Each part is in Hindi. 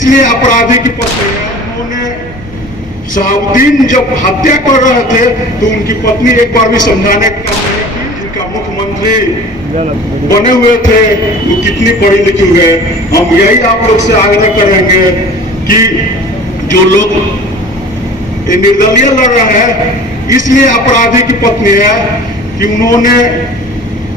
इसलिए अपराधी की पत्नी है, उन्होंने शहाबुद्दीन जब हत्या कर रहे थे तो उनकी पत्नी एक बार भी समझाने का काम नहीं की। इनका मुख्यमंत्री बने हुए थे, वो कितनी पढ़ी लिखी हुए। हम यही आप लोग से आग्रह करेंगे कि जो लोग निर्दलीय लड़ रहे हैं, इसलिए अपराधी की पत्नी है कि उन्होंने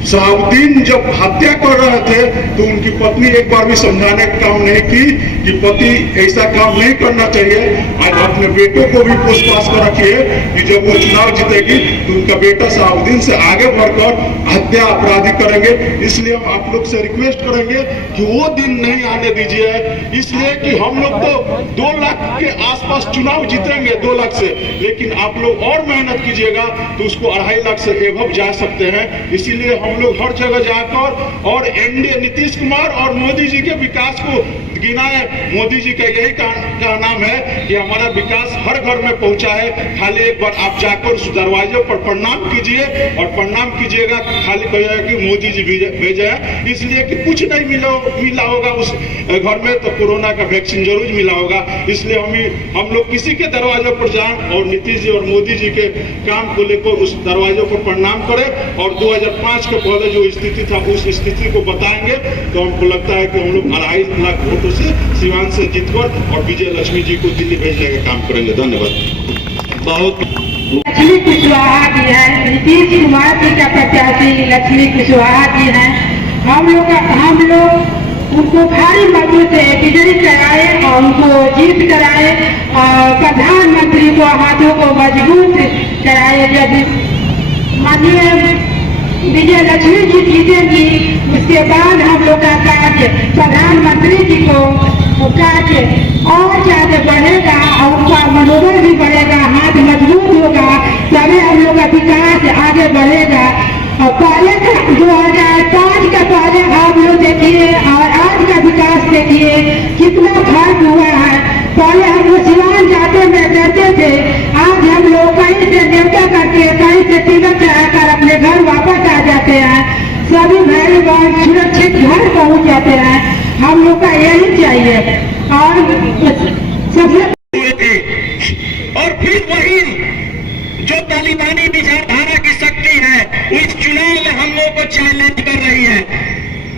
शहाबुद्दीन जब हत्या कर रहे थे तो उनकी पत्नी एक बार भी समझाने का काम नहीं की कि पति ऐसा काम नहीं करना चाहिए। आज अपने बेटों को भी पूछ पाछ कर रखिए कि जब वो चुनाव जीतेगी तो उनका बेटा शहाबुद्दीन से आगे बढ़कर हत्या अपराधी करेंगे। इसलिए हम आप लोग से रिक्वेस्ट करेंगे कि वो दिन नहीं आने दीजिए, इसलिए कि हम लोग तो 2 लाख के आसपास चुनाव जीतेंगे, 2 लाख से, लेकिन आप लोग और मेहनत कीजिएगा तो उसको 2.5 लाख से एवं जा सकते हैं। इसीलिए हम लोग हर जगह जाकर और एनडीए नीतीश कुमार और मोदी जी के विकास को गिनाए। मोदी जी का यही का नाम है कि हमारा विकास हर घर में पहुंचा है। खाली एक बार आप जाकर उस दरवाजे पर प्रणाम कीजिए और प्रणाम कीजिएगा, खाली कहिएगा कि मोदी जी भेजे हैं, इसलिए कि कुछ नहीं मिला होगा उस घर में, तो कोरोना का वैक्सीन जरूर मिला होगा। इसलिए हम लोग किसी के दरवाजे पर जाएं और नीतीश जी और मोदी जी के काम को लेकर उस दरवाजे पर प्रणाम करें और 2005 के पहले जो स्थिति था उस स्थिति को बताएंगे। तो हमको लगता है कि हम लोग 2.5 लाख वोटों से सिवान से जीतकर और विजय लक्ष्मी जी को दिल्ली भेजने का काम करेंगे। धन्यवाद। बहुत लक्ष्मी कुशवाहा जी हैं, नीतीश कुमार जी का प्रत्याशी लक्ष्मी कुशवाहा जी हैं। हम लोग उनको भारी मतों से विजयी कराए और उनको जीत कराए और प्रधानमंत्री को हाथों को मजबूत कराए। जब माननीय विजय लक्ष्मी जी जीतेंगी उसके बाद हम लोग का कार्य प्रधानमंत्री जी को कार्य और ज्यादा बढ़ेगा और उनका मनोबल भी बढ़ेगा, हाथ मजबूत होगा, तभी हम लोग का विकास आगे बढ़ेगा। और पहले 2005 का पहले आप लोग देखिए और आज का विकास देखिए कितना फर्क हुआ है। पहले हम लोग सिवान जाते में डरते थे, आज हम लोग कहीं से न्योता करके कहीं से तिलक चढ़ाकर अपने घर वापस आ जाते हैं। सभी भाई बहन सुरक्षित घर पहुंच जाते हैं। हम लोग का यही चाहिए। और सबसे और फिर वही जो तालिबानी विचारधारा की शक्ति है इस चुनाव में हम लोग को चैलेंज कर रही है,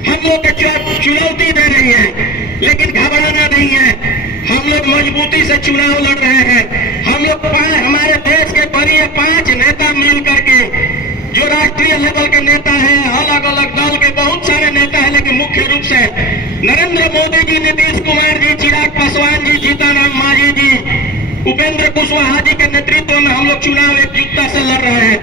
हम लोग को चुनौती दे रही है, लेकिन घबराना नहीं है। हम लोग मजबूती से चुनाव लड़ रहे हैं। हम लोग हमारे देश के बड़े 5 नेता मिल करके, जो राष्ट्रीय लेवल के नेता हैं, अलग अलग दल के बहुत सारे नेता हैं, लेकिन मुख्य रूप से नरेंद्र मोदी जी, नीतीश कुमार जी, चिराग पासवान जी, जीतनराम मांझी जी, उपेंद्र कुशवाहा जी के नेतृत्व में हम लोग चुनाव एकजुटता से लड़ रहे हैं।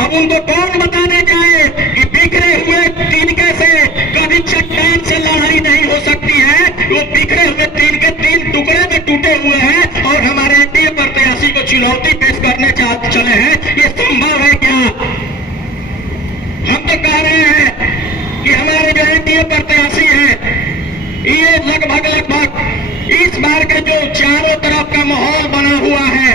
अब उनको कौन बताने जाए कि बिखरे हुए तिनके से कभी चट्टान से लड़ाई नहीं हो सकती है। वो बिखरे हुए तिनके 3 टुकड़े में टूटे हुए हैं और हमारे एनडीए प्रत्याशी को चुनौती पेश करने चले हैं। ये संभव है क्या? हम तो कह रहे हैं कि हमारे जो एनडीए प्रत्याशी हैं ये लगभग इस बार के जो चारों तरफ का माहौल बना हुआ है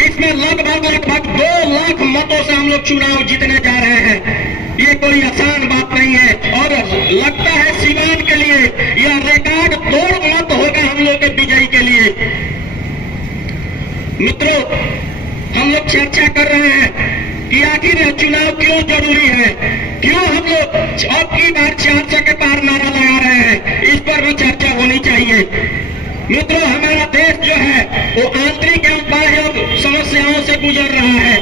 इसमें लगभग 2 लाख मतों से हम लोग चुनाव जीतने जा रहे हैं। ये कोई आसान बात नहीं है और लगता है सिवान के लिए यह रिकॉर्ड तोड़ मत होगा हम लोग के विजयी के लिए। मित्रों, हम लोग चर्चा कर रहे हैं कि आखिर यह चुनाव क्यों जरूरी है, क्यों हम लोग अब की बार 400 के पार नारा लगा रहे हैं, इस पर भी चर्चा होनी चाहिए। मित्रों, हमारा देश जो है वो आंतरिक एवं बाह्य समस्याओं से गुजर रहा है।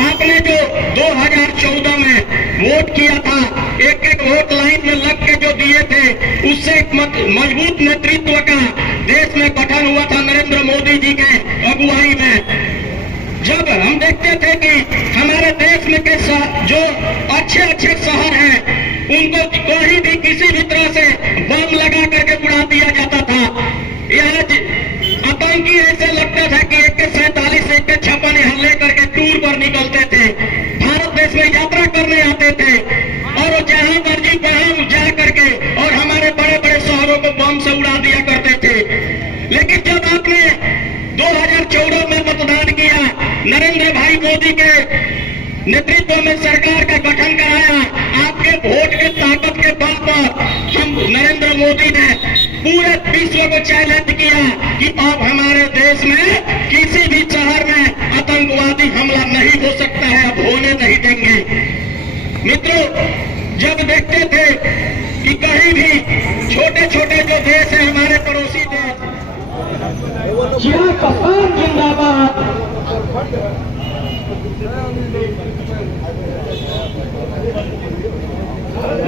आपने जो 2014 में वोट किया था, एक वोट लाइन में लग के जो दिए थे, उससे एक मजबूत नेतृत्व का देश में गठन हुआ था नरेंद्र मोदी जी के अगुवाई में। जब हम देखते थे कि हमारे देश में के जो अच्छे शहर हैं उनको कहीं भी किसी भी तरह से बम लगा करके उड़ा दिया जाता था। यह आतंकी ऐसे लगता था कि AK-47 AK-56 यहाँ लेकर के टूर पर निकलते थे, भारत देश में यात्रा करने आते थे और वो जहां मर्जी वहां जा करके और हमारे बड़े बड़े शहरों को बम से उड़ा दिया करते थे। लेकिन जब आपने 2014 में मतदान किया नरेंद्र भाई मोदी के नेतृत्व में सरकार का गठन कराया। आपके वोट के ताकत के बल पर हम नरेंद्र मोदी ने पूरे विश्व को चैलेंज किया कि अब हमारे देश में किसी भी शहर में आतंकवादी हमला नहीं हो सकता है, अब होने नहीं देंगे। मित्रों, जब देखते थे कि कहीं भी छोटे छोटे जो देश है हमारे पड़ोसी देश, जिंदाबाद,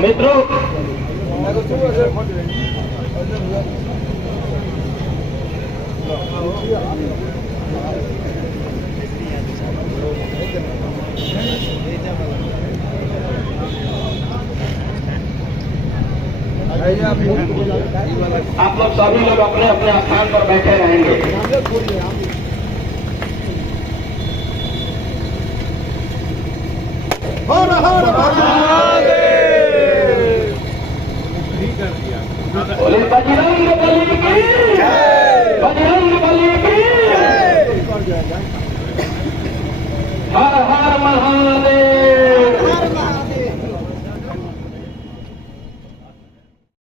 मित्रों आप लोग सभी लोग अपने अपने स्थान पर बैठे रहेंगे। पुलिस बजरंग बली